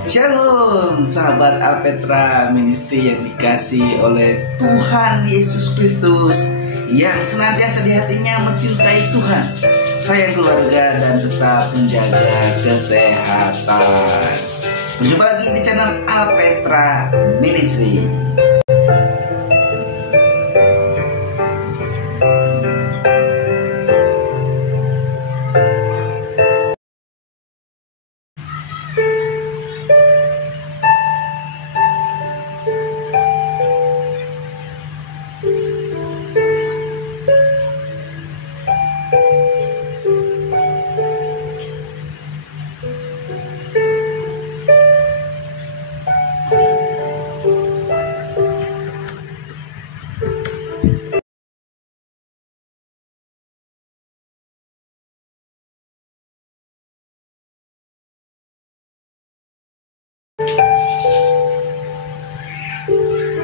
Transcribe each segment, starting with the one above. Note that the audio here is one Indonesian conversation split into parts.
Shalom sahabat Alpetra Ministry yang dikasih oleh Tuhan Yesus Kristus, yang senantiasa di hatinya mencintai Tuhan, sayang keluarga dan tetap menjaga kesehatan. Berjumpa lagi di channel Alpetra Ministry.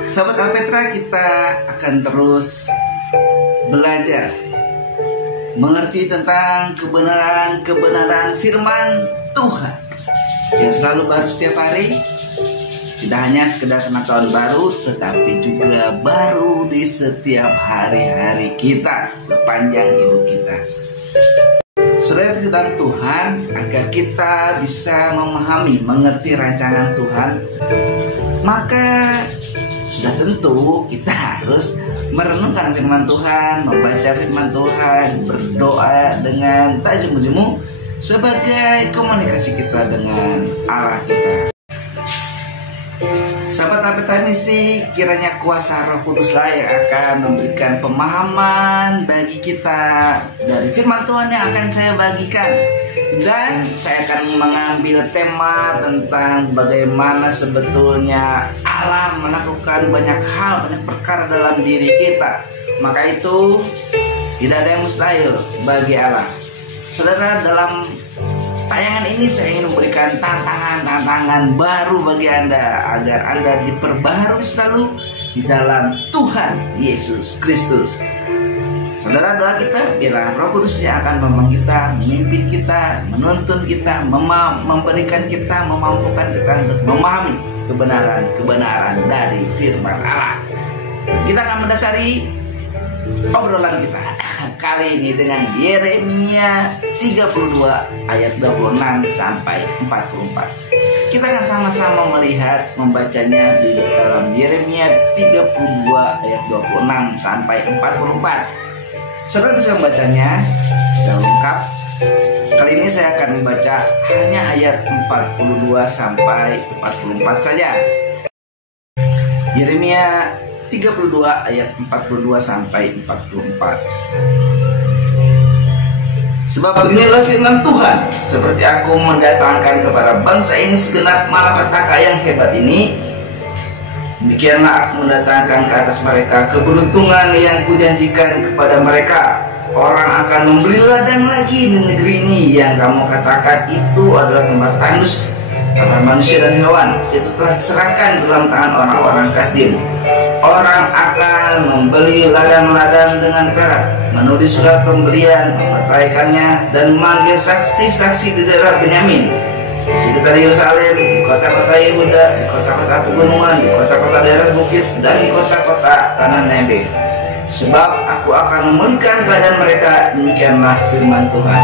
Sahabat Alpetra, kita akan terus belajar mengerti tentang kebenaran firman Tuhan yang selalu baru setiap hari. Tidak hanya sekedar pengetahuan baru, tetapi juga baru di setiap hari-hari kita sepanjang hidup kita. Saudara, kedalam Tuhan, agar kita bisa memahami, mengerti rancangan Tuhan, maka sudah tentu kita harus merenungkan firman Tuhan, membaca firman Tuhan, berdoa dengan tak jemu-jemu sebagai komunikasi kita dengan Allah kita. Sahabat Alpetra Ministry, kiranya kuasa Roh Kuduslah yang akan memberikan pemahaman bagi kita dari firman Tuhan yang akan saya bagikan. Dan saya akan mengambil tema tentang bagaimana sebetulnya Allah melakukan banyak hal, banyak perkara dalam diri kita. Maka itu tidak ada yang mustahil bagi Allah. Saudara, dalam tayangan ini saya ingin memberikan tantangan baru bagi Anda, agar Anda diperbaharui selalu di dalam Tuhan Yesus Kristus. Saudara, doa kita biarlah Roh Kudus yang akan memang kita, memimpin kita, menuntun kita, memberikan kita, memampukan kita untuk memahami kebenaran dari firman Allah. Kita akan mendasari obrolan kita kali ini dengan Yeremia 32 ayat 26 sampai 44. Kita akan sama-sama melihat, membacanya di dalam Yeremia 32 ayat 26 sampai 44. Saudara bisa membacanya secara lengkap. Kali ini saya akan membaca hanya ayat 42 sampai 44 saja. Yeremia 32 ayat 42 sampai 44. Sebab beginilah firman Tuhan, seperti aku mendatangkan kepada bangsa ini segenap malapetaka yang hebat ini, demikianlah aku mendatangkan ke atas mereka keberuntungan yang kujanjikan kepada mereka. Orang akan membeli ladang lagi di negeri ini yang kamu katakan itu adalah tempat tandus karena manusia dan hewan. Itu telah diserahkan dalam tangan orang-orang Kasdim. Orang akan membeli ladang-ladang dengan perak, menulis surat pembelian, memeteraikannya, dan memanggil saksi-saksi di daerah Benyamin, di sekitar Yerusalem, di kota-kota Yehuda, di kota-kota pegunungan, di kota-kota daerah bukit, dan di kota-kota tanah Nebe. Sebab aku akan memulihkan keadaan mereka, demikianlah firman Tuhan.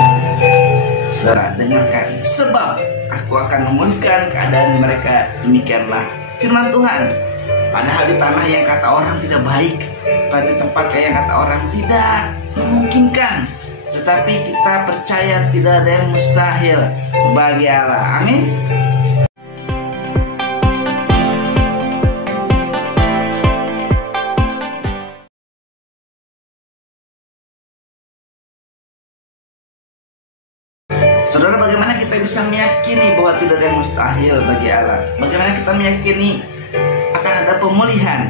Saudara, dengarkan. Sebab aku akan memulihkan keadaan mereka, demikianlah firman Tuhan. Padahal di tanah yang kata orang tidak baik, pada tempat yang kata orang tidak memungkinkan, tetapi kita percaya tidak ada yang mustahil bagi Allah. Amin. Saudara, bagaimana kita bisa meyakini bahwa tidak ada yang mustahil bagi Allah? Bagaimana kita meyakini akan ada pemulihan?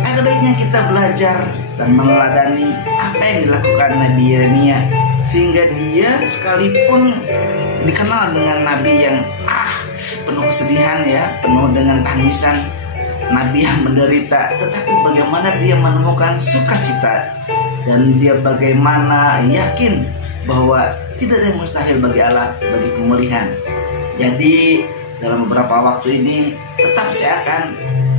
Ada baiknya kita belajar dan meneladani apa yang dilakukan Nabi Yeremia, sehingga dia sekalipun dikenal dengan nabi yang penuh kesedihan, ya, penuh dengan tangisan, nabi yang menderita, tetapi bagaimana dia menemukan sukacita, dan dia bagaimana yakin bahwa tidak ada yang mustahil bagi Allah, bagi pemulihan. Jadi dalam beberapa waktu ini tetap saya akan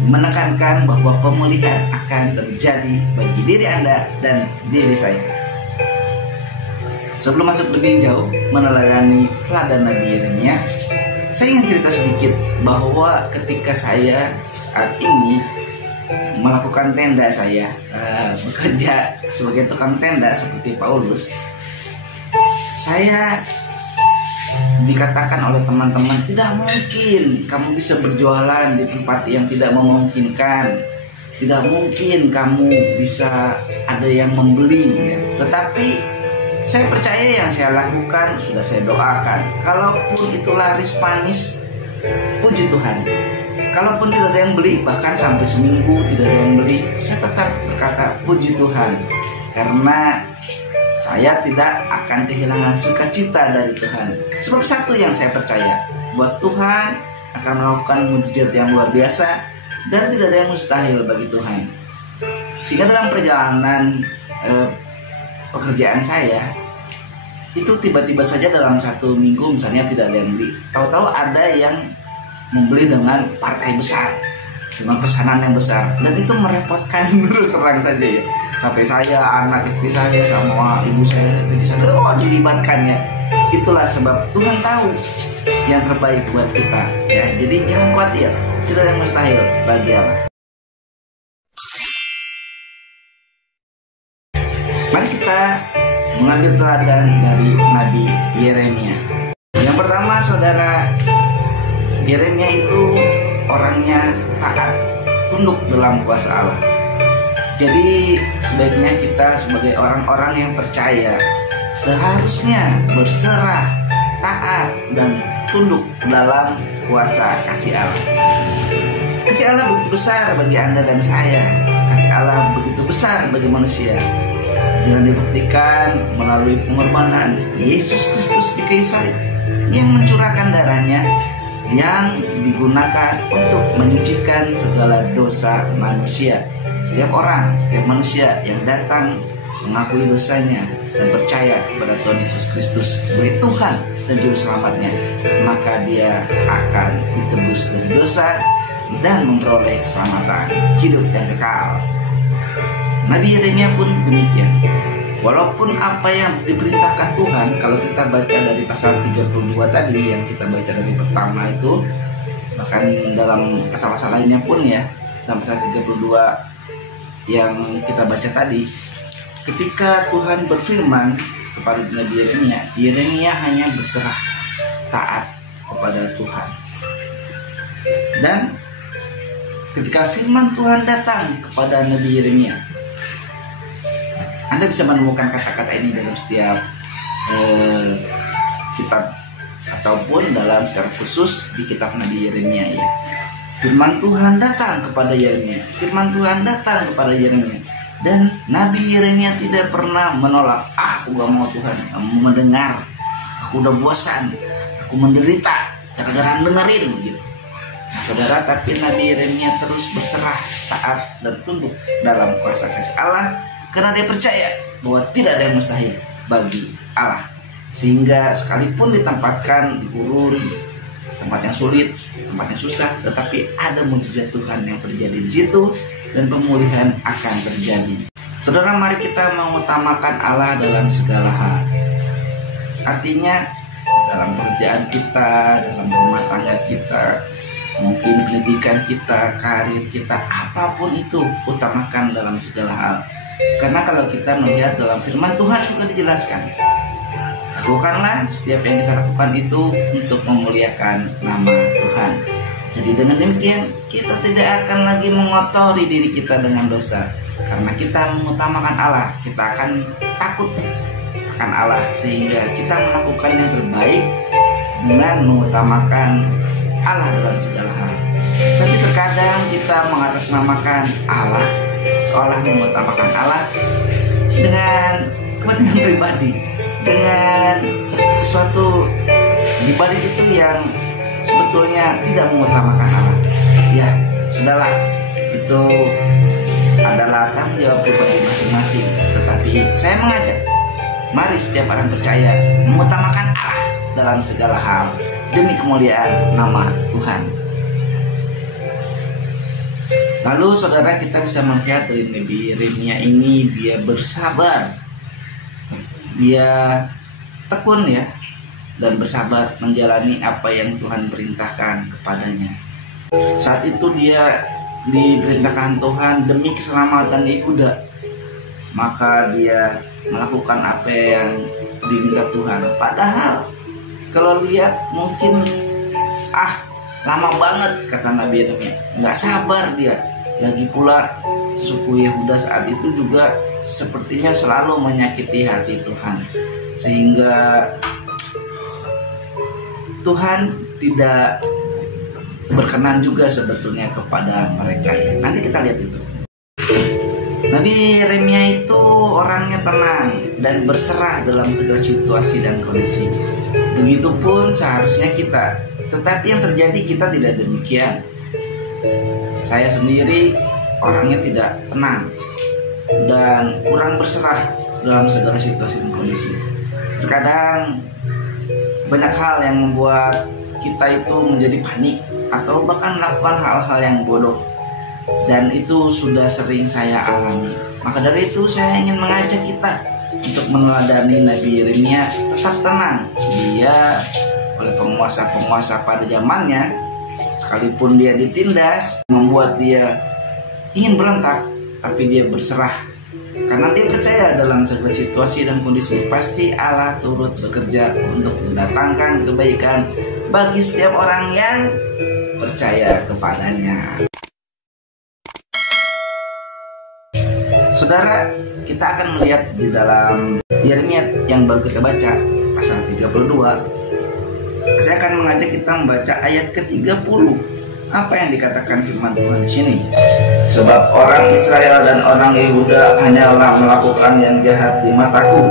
menekankan bahwa pemulihan akan terjadi bagi diri Anda dan diri saya. Sebelum masuk lebih jauh meneladani teladan Nabi Yeremia, saya ingin cerita sedikit bahwa ketika saya saat ini melakukan tenda, saya bekerja sebagai tukang tenda seperti Paulus, saya dikatakan oleh teman-teman, tidak mungkin kamu bisa berjualan di tempat yang tidak memungkinkan, tidak mungkin kamu bisa ada yang membeli. Tetapi saya percaya yang saya lakukan sudah saya doakan. Kalaupun itu laris manis, puji Tuhan. Kalaupun tidak ada yang beli, bahkan sampai seminggu tidak ada yang beli, saya tetap berkata puji Tuhan, karena saya tidak akan kehilangan sukacita dari Tuhan. Sebab satu yang saya percaya, bahwa Tuhan akan melakukan mujizat yang luar biasa dan tidak ada yang mustahil bagi Tuhan. Sehingga dalam perjalanan pekerjaan saya itu tiba-tiba saja dalam satu minggu misalnya tidak ada yang beli, tahu-tahu ada yang membeli dengan partai besar, dengan pesanan yang besar, dan itu merepotkan terus terang saja ya. Sampai saya, anak istri saya, sama ibu saya itu disadar, dilibatkannya. Itulah sebab Tuhan tahu yang terbaik buat kita ya. Jadi jangan khawatir, tidak ada yang mustahil bagi Allah. Mari kita mengambil teladan dari Nabi Yeremia. Yang pertama, saudara, Yeremia itu orangnya taat, tunduk dalam kuasa Allah. Jadi sebaiknya kita sebagai orang-orang yang percaya seharusnya berserah, taat, dan tunduk dalam kuasa kasih Allah. Kasih Allah begitu besar bagi Anda dan saya. Kasih Allah begitu besar bagi manusia. Dengan dibuktikan melalui pengorbanan Yesus Kristus di kayu salib yang mencurahkan darahnya, yang digunakan untuk menyucikan segala dosa manusia. Setiap orang, setiap manusia yang datang mengakui dosanya dan percaya kepada Tuhan Yesus Kristus sebagai Tuhan dan Juru Selamatnya, maka dia akan ditebus dari dosa dan memperoleh keselamatan hidup yang kekal. Nabi Yeremia pun demikian. Walaupun apa yang diperintahkan Tuhan, kalau kita baca dari pasal 32 tadi yang kita baca dari pertama itu, bahkan dalam pasal-pasal lainnya pun ya, dalam pasal 32 yang kita baca tadi, ketika Tuhan berfirman kepada Nabi Yeremia, Yeremia hanya berserah taat kepada Tuhan. Dan ketika firman Tuhan datang kepada Nabi Yeremia, Anda bisa menemukan kata-kata ini dalam setiap kitab ataupun dalam secara khusus di kitab Nabi Yeremia ya. Firman Tuhan datang kepada Yeremia. Firman Tuhan datang kepada Yeremia. Dan Nabi Yeremia tidak pernah menolak. Aku gak mau Tuhan, gak mau mendengar. Aku udah bosan. Aku menderita gara-gara dengerin gitu. Nah, saudara, tapi Nabi Yeremia terus berserah, taat, dan tunduk dalam kuasa kasih Allah. Karena dia percaya bahwa tidak ada yang mustahil bagi Allah. Sehingga sekalipun ditempatkan di gurun, tempat yang sulit, tempat yang susah, tetapi ada mujizat Tuhan yang terjadi di situ dan pemulihan akan terjadi. Saudara, mari kita mengutamakan Allah dalam segala hal. Artinya dalam pekerjaan kita, dalam rumah tangga kita, mungkin pendidikan kita, karir kita, apapun itu, utamakan dalam segala hal. Karena kalau kita melihat dalam firman Tuhan juga dijelaskan, lakukanlah setiap yang kita lakukan itu untuk memuliakan nama Tuhan. Jadi dengan demikian kita tidak akan lagi mengotori diri kita dengan dosa. Karena kita mengutamakan Allah, kita akan takut akan Allah, sehingga kita melakukan yang terbaik dengan mengutamakan Allah dalam segala hal. Tapi terkadang kita mengatasnamakan Allah, seolah mengutamakan Allah dengan kepentingan pribadi, dengan sesuatu di balik itu yang sebetulnya tidak mengutamakan Allah. Ya, sudahlah, itu adalah tanggung jawab pribadi masing-masing. Tetapi saya mengajak, mari setiap orang percaya mengutamakan Allah dalam segala hal. demi kemuliaan nama Tuhan. Lalu saudara, kita bisa melihat dari Nabi Yeremia ini, dia bersabar, dia tekun ya, dan bersabar menjalani apa yang Tuhan perintahkan kepadanya. Saat itu dia diperintahkan Tuhan demi keselamatan Yehuda, maka dia melakukan apa yang diminta Tuhan. Padahal kalau lihat mungkin lama banget, kata Nabi Yeremia, nggak sabar dia. Lagi pula suku Yehuda saat itu juga sepertinya selalu menyakiti hati Tuhan, sehingga Tuhan tidak berkenan juga sebetulnya kepada mereka ya. Nanti kita lihat itu. Nabi Yeremia itu orangnya tenang dan berserah dalam segala situasi dan kondisi. Begitupun seharusnya kita. Tetapi yang terjadi kita tidak demikian. Saya sendiri orangnya tidak tenang dan kurang berserah dalam segala situasi dan kondisi. Terkadang banyak hal yang membuat kita itu menjadi panik atau bahkan melakukan hal-hal yang bodoh, dan itu sudah sering saya alami. Maka dari itu saya ingin mengajak kita untuk meneladani Nabi Yeremia tetap tenang. Dia oleh penguasa-penguasa pada zamannya, sekalipun dia ditindas, membuat dia ingin berontak, tapi dia berserah karena dia percaya dalam segala situasi dan kondisi pasti Allah turut bekerja untuk mendatangkan kebaikan bagi setiap orang yang percaya kepadanya. Saudara, kita akan melihat di dalam Yeremia yang baru kita baca, pasal 32. Saya akan mengajak kita membaca ayat ke-30. Apa yang dikatakan firman Tuhan di sini? Sebab orang Israel dan orang Yehuda hanyalah melakukan yang jahat di mataku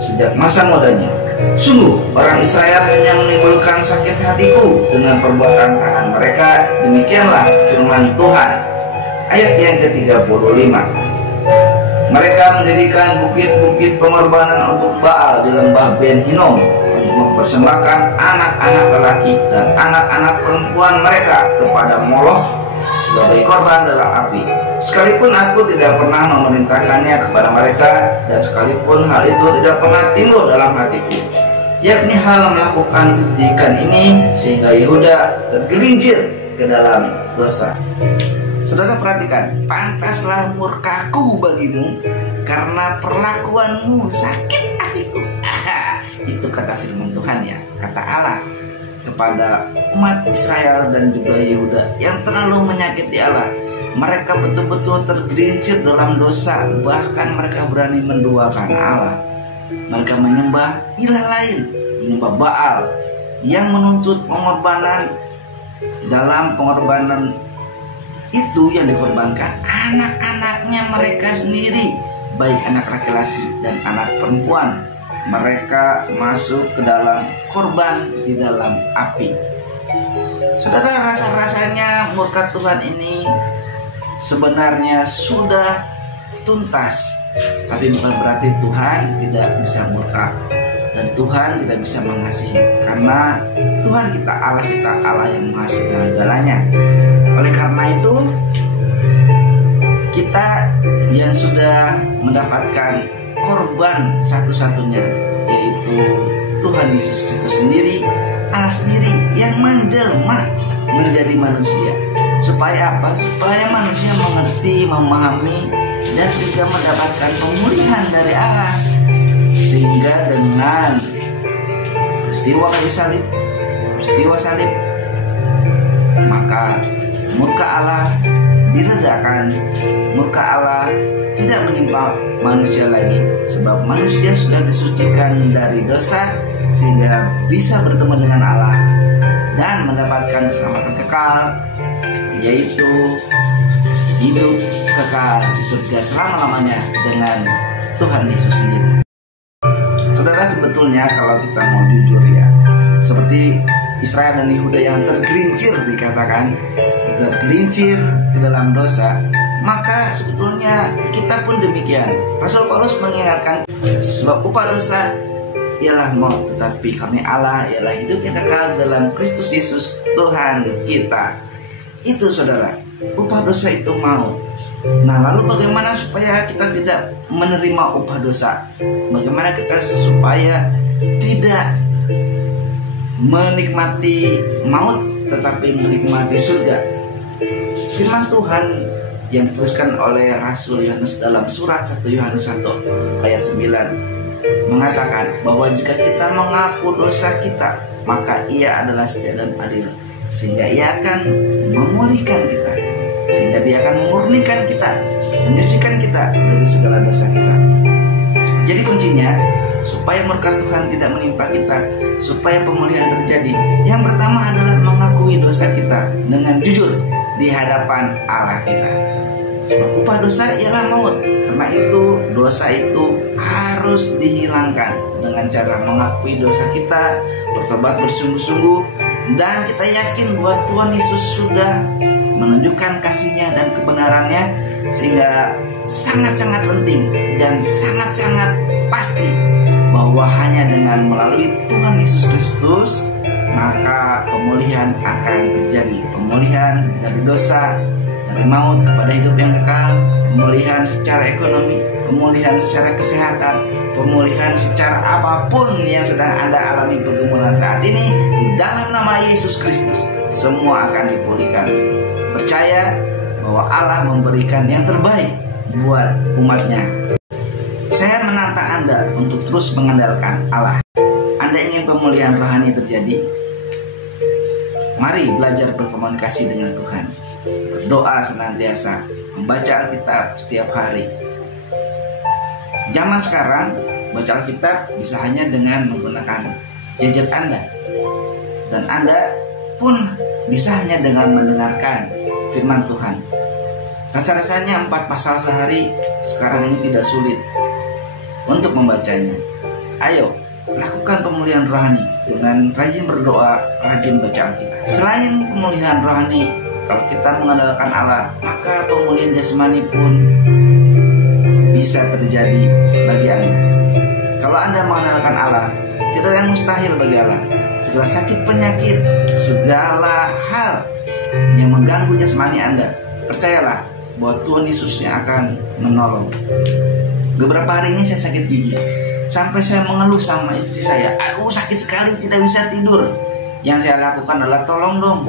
sejak masa mudanya. Sungguh orang Israel hanya menimbulkan sakit hatiku dengan perbuatan tangan mereka. Demikianlah firman Tuhan. Ayat yang ke-35. Mereka mendirikan bukit-bukit pengorbanan untuk Baal di lembah Ben Hinnom, untuk mempersembahkan anak-anak lelaki dan anak-anak perempuan mereka kepada Moloch sebagai korban dalam api. Sekalipun aku tidak pernah memerintahkannya kepada mereka, dan sekalipun hal itu tidak pernah timbul dalam hatiku, yakni hal melakukan kejijikan ini, sehingga Yehuda tergelincir ke dalam dosa. Saudara perhatikan, pantaslah murkaku bagimu karena perlakuanmu sakit hatiku. Itu kata firman Tuhan ya, kata Allah kepada umat Israel dan juga Yehuda yang terlalu menyakiti Allah. Mereka betul-betul tergelincir dalam dosa, bahkan mereka berani menduakan Allah. Mereka menyembah ilah lain, menyembah Baal yang menuntut pengorbanan. Dalam pengorbanan itu yang dikorbankan anak-anaknya mereka sendiri, baik anak laki-laki dan anak perempuan. Mereka masuk ke dalam korban di dalam api. Saudara, rasa-rasanya murka Tuhan ini sebenarnya sudah tuntas, tapi bukan berarti Tuhan tidak bisa murka dan Tuhan tidak bisa mengasihi, karena Tuhan kita Allah yang mengasihi segala-galanya. Oleh karena itu, kita yang sudah mendapatkan korban satu-satunya, yaitu Tuhan Yesus Kristus sendiri, Allah sendiri yang menjelma menjadi manusia. Supaya apa? Supaya manusia mengerti, memahami, dan juga mendapatkan pemulihan dari Allah. Sehingga dengan peristiwa kayu salib, maka murka Allah diredakan. Murka Allah tidak menimpa manusia lagi, sebab manusia sudah disucikan dari dosa sehingga bisa bertemu dengan Allah dan mendapatkan keselamatan kekal, yaitu hidup kekal di surga selama-lamanya dengan Tuhan Yesus sendiri. Saudara, sebetulnya kalau kita mau jujur ya, seperti Israel dan Yehuda yang tergelincir, dikatakan tergelincir ke dalam dosa, maka sebetulnya kita pun demikian. Rasul Paulus mengingatkan, sebab upah dosa ialah maut, tetapi karunia Allah ialah hidup yang kekal dalam Kristus Yesus Tuhan kita. Itu saudara, upah dosa itu maut. Nah, lalu bagaimana supaya kita tidak menerima upah dosa? Bagaimana kita supaya tidak menikmati maut tetapi menikmati surga? Firman Tuhan yang dituliskan oleh Rasul Yohanes dalam surat 1 Yohanes 1 ayat 9 mengatakan bahwa jika kita mengaku dosa kita, maka Ia adalah setia dan adil, sehingga Ia akan memulihkan kita, sehingga Dia akan memurnikan kita, menyucikan kita dari segala dosa kita. Jadi kuncinya supaya murka Tuhan tidak menimpa kita, supaya pemulihan terjadi, yang pertama adalah mengakui dosa kita dengan jujur di hadapan Allah kita. Sebab upah dosa ialah maut. Karena itu dosa itu harus dihilangkan dengan cara mengakui dosa kita, bertobat bersungguh-sungguh, dan kita yakin bahwa Tuhan Yesus sudah menunjukkan kasih-Nya dan kebenarannya, sehingga sangat-sangat penting dan sangat-sangat pasti bahwa hanya dengan melalui Tuhan Yesus Kristus maka pemulihan akan terjadi. Pemulihan dari dosa, dari maut kepada hidup yang kekal, pemulihan secara ekonomi, pemulihan secara kesehatan, pemulihan secara apapun yang sedang Anda alami pergumulan saat ini, di dalam nama Yesus Kristus semua akan dipulihkan. Percaya bahwa Allah memberikan yang terbaik buat umatnya. Saya menantang Anda untuk terus mengandalkan Allah. Anda ingin pemulihan rohani terjadi? Mari belajar berkomunikasi dengan Tuhan, berdoa senantiasa, membaca Alkitab setiap hari. Zaman sekarang baca Alkitab bisa hanya dengan menggunakan gadget Anda, dan Anda pun bisa hanya dengan mendengarkan firman Tuhan. Rasa-rasanya 4 pasal sehari sekarang ini tidak sulit untuk membacanya. Ayo, lakukan pemulihan rohani dengan rajin berdoa, rajin baca Alkitab. Selain pemulihan rohani, kalau kita mengandalkan Allah, maka pemulihan jasmani pun bisa terjadi bagi Anda. Kalau Anda mengandalkan Allah, tidak ada yang mustahil bagi Allah. Segala sakit penyakit, segala hal yang mengganggu jasmani Anda, percayalah bahwa Tuhan Yesus yang akan menolong. Beberapa hari ini saya sakit gigi, sampai saya mengeluh sama istri saya, aduh sakit sekali, tidak bisa tidur. Yang saya lakukan adalah tolong dong,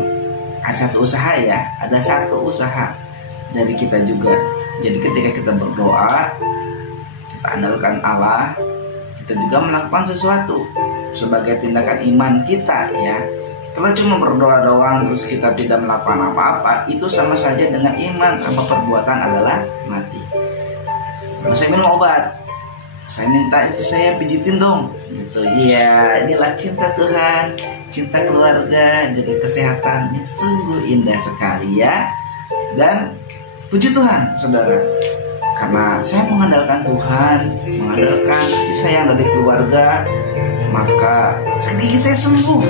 ada satu usaha ya, ada satu usaha dari kita juga. Jadi ketika kita berdoa, kita andalkan Allah, kita juga melakukan sesuatu sebagai tindakan iman kita ya. Kalau cuma berdoa doang terus kita tidak melakukan apa-apa, itu sama saja dengan iman tanpa perbuatan adalah mati. Kalau saya minum obat, saya minta itu saya pijitin dong gitu. Iya, inilah cinta Tuhan, cinta keluarga, jaga kesehatannya, sungguh indah sekali ya. Dan puji Tuhan saudara, karena saya mengandalkan Tuhan, mengandalkan kasih sayang dari keluarga, maka sakit gigi saya sembuh.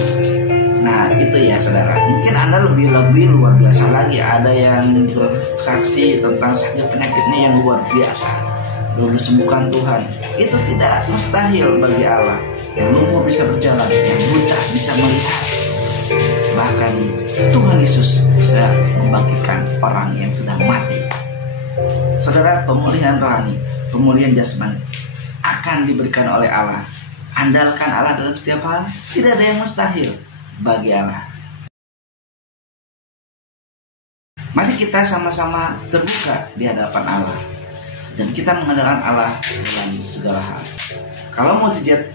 Nah itu ya saudara, mungkin Anda lebih luar biasa lagi. Ada yang bersaksi tentang sakit penyakitnya yang luar biasa, lalu disembuhkan Tuhan. Itu tidak mustahil bagi Allah. Yang lumpuh bisa berjalan, yang buta bisa melihat, bahkan Tuhan Yesus bisa membangkitkan orang yang sedang mati. Saudara, pemulihan rohani, pemulihan jasmani akan diberikan oleh Allah. Andalkan Allah dalam setiap hal, tidak ada yang mustahil bagi Allah. Mari kita sama-sama terbuka di hadapan Allah, dan kita mengandalkan Allah dalam segala hal. Kalau mukjizat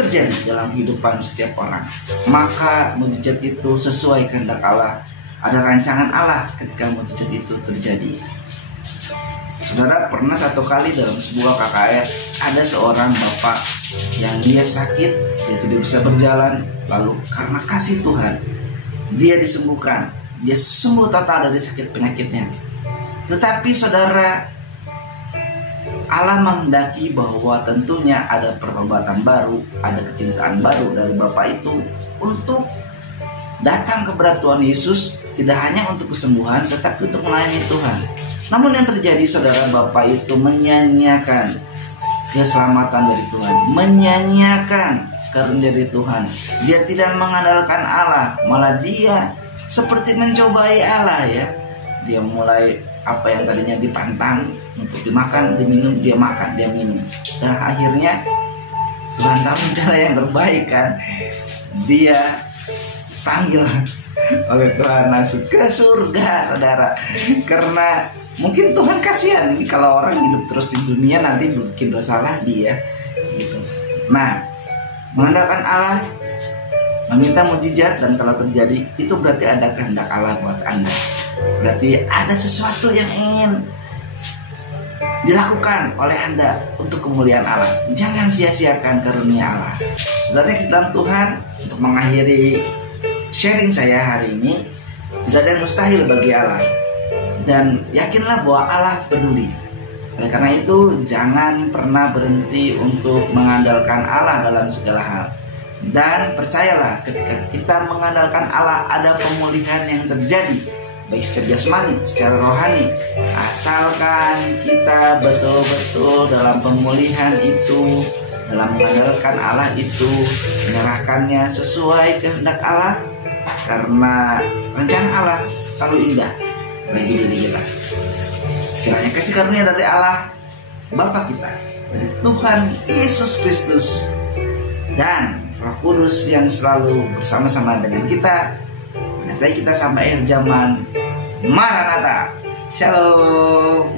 terjadi dalam kehidupan setiap orang, maka mukjizat itu sesuai kehendak Allah. Ada rancangan Allah ketika mukjizat itu terjadi. Saudara, pernah satu kali dalam sebuah KKR ada seorang bapak yang dia sakit, dia tidak bisa berjalan, lalu karena kasih Tuhan dia disembuhkan, dia sembuh total dari sakit penyakitnya. Tetapi saudara, Allah menghendaki bahwa tentunya ada pertobatan baru, ada kecintaan baru dari bapak itu untuk datang kepada Tuhan Yesus, tidak hanya untuk kesembuhan tetapi untuk melayani Tuhan. Namun yang terjadi saudara, bapak itu menyanyiakan keselamatan dari Tuhan, menyanyiakan karunia dari Tuhan. Dia tidak mengandalkan Allah, malah dia seperti mencobai Allah ya. Dia mulai apa yang tadinya dipantang untuk dimakan, diminum, dia makan, dia minum. Dan akhirnya Tuhan tahu cara yang terbaik kan. Dia panggil oleh Tuhan langsung ke surga, saudara. Karena mungkin Tuhan kasihan ini kalau orang hidup terus di dunia nanti bikin dosa lagi ya. Gitu. Nah, mengandalkan Allah, meminta mujizat, dan kalau terjadi itu berarti ada kehendak Allah buat Anda. Berarti ada sesuatu yang ingin dilakukan oleh Anda untuk kemuliaan Allah. Jangan sia-siakan karunia Allah. Saudara dalam Tuhan, untuk mengakhiri sharing saya hari ini, tidak ada yang mustahil bagi Allah. Dan yakinlah bahwa Allah peduli. Oleh karena itu, jangan pernah berhenti untuk mengandalkan Allah dalam segala hal. Dan percayalah, ketika kita mengandalkan Allah, ada pemulihan yang terjadi, baik secara jasmani, secara rohani. Asalkan kita betul-betul dalam pemulihan itu, dalam mengandalkan Allah itu, menyerahkannya sesuai kehendak Allah. Karena rencana Allah selalu indah bagi diri kita. Kiranya kasih karunia dari Allah Bapa kita, dari Tuhan Yesus Kristus, dan Roh Kudus yang selalu bersama-sama dengan kita menyertai kita sampai akhir zaman. Maranatha. Shalom.